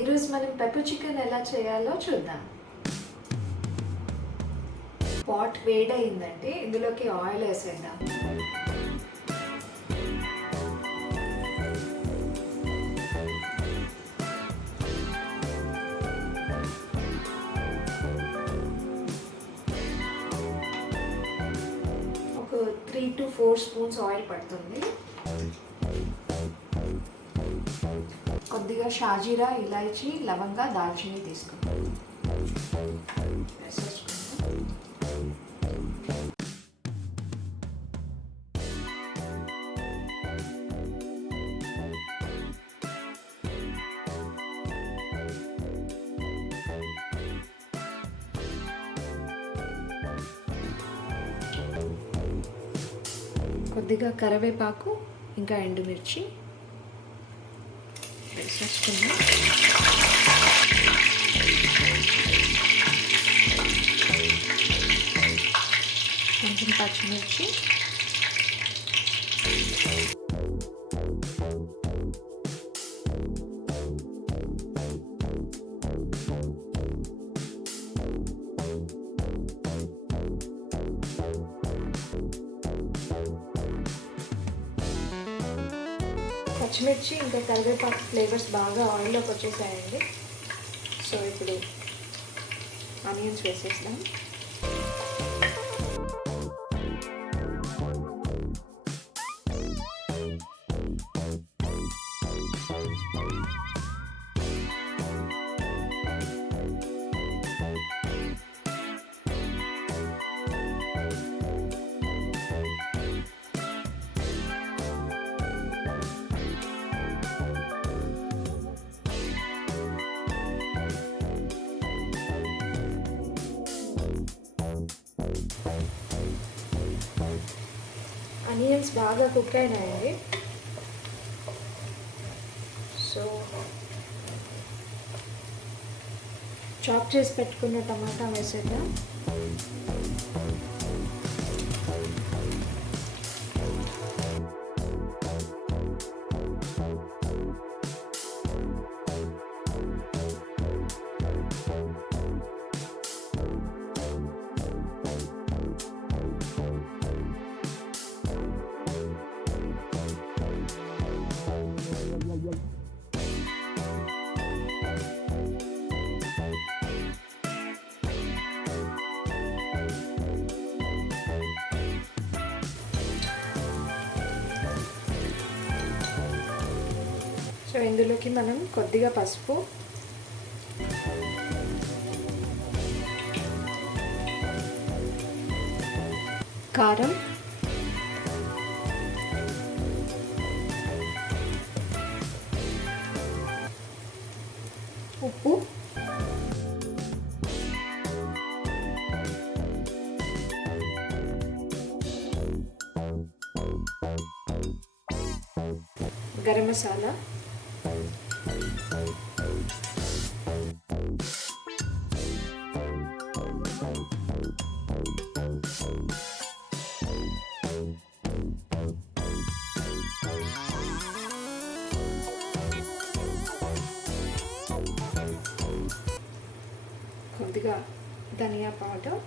ఈరోజు మనం pepper chicken ఎలా చేయాలో చూద్దాం. పాట్ వేడయిందండి, ఇందులోకి ఆయిల్ వేసేద్దాం. ఒక 3 to 4 స్పూన్స్ ఆయిల్ పడుతుంది. కొద్దిగా షాజీరా, ఇలాచీ, లవంగా, దాల్చిని తీసుకుంటాం. కొద్దిగా కరివేపాకు, ఇంకా ఎండుమిర్చి వేసేసుకుందాం. కొంచెం పచ్చిమిర్చి, పచ్చిమిర్చి ఇంకా కరివేపాకు ఫ్లేవర్స్ బాగా ఆయిల్లోకి వచ్చేసాయండి. సో ఇప్పుడు ఆనియన్స్ వేసేస్తాం. ఆనియన్స్ బాగా కుక్ అయినాయండి. సో చాప్ చేసి పెట్టుకున్న టమాటా వేసేద్దాం. సో ఇందులోకి మనం కొద్దిగా పసుపు, కారం, ఉప్పు, గరం మసాలా, కొద్దిగా ధనియా పౌడర్,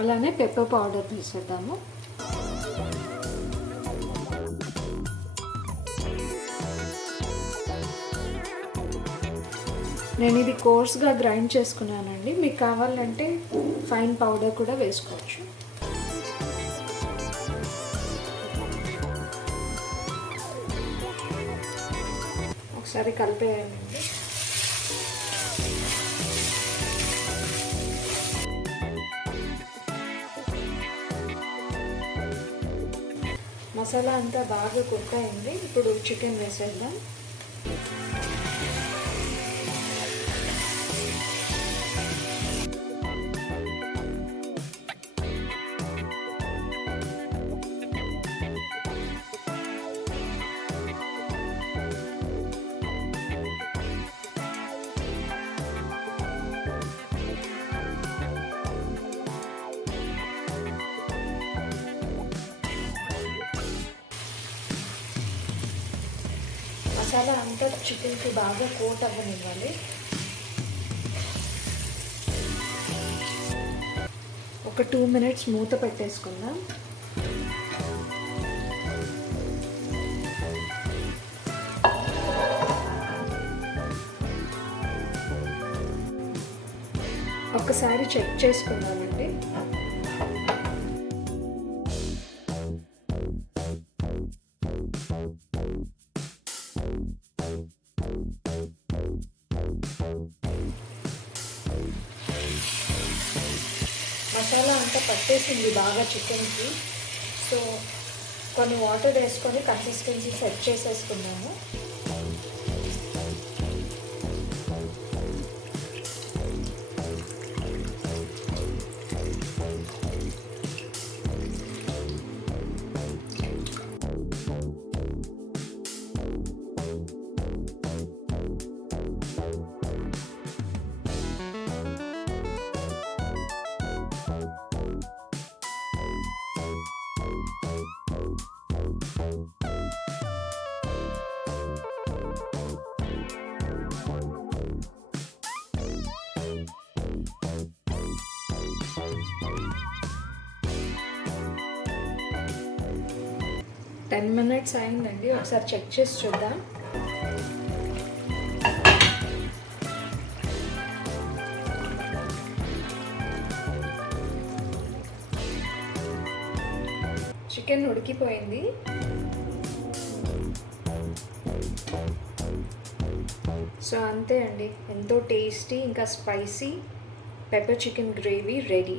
అలానే పెప్పర్ పౌడర్ వేసేద్దాము. నేను ఇది కోర్స్గా గ్రైండ్ చేసుకున్నానండి. మీకు కావాలంటే ఫైన్ పౌడర్ కూడా వేసుకోవచ్చు. ఒకసారి కలిపేయండి. మసాలా అంతా బాగా కుక్ అయింది. ఇప్పుడు చికెన్ వేసేద్దాం. మసాలా అంతా చికెన్కి బాగా కోట్ అవ్వనివ్వాలి. ఒక 2 మినిట్స్ మూత పెట్టేసుకుందాం. ఒకసారి చెక్ చేసుకుందామండి. మసాలా అంతా పట్టేసింది బాగా చికెన్కి. సో కొన్ని వాటర్ వేసుకొని కన్సిస్టెన్సీ సెట్ చేసేసుకున్నాము. టెన్ మినిట్స్ అయిందండి. ఒకసారి చెక్ చేసి చూద్దాం. చికెన్ ఉడికిపోయింది. సో అంతే అండి, ఎంతో టేస్టీ ఇంకా spicy pepper chicken gravy ready.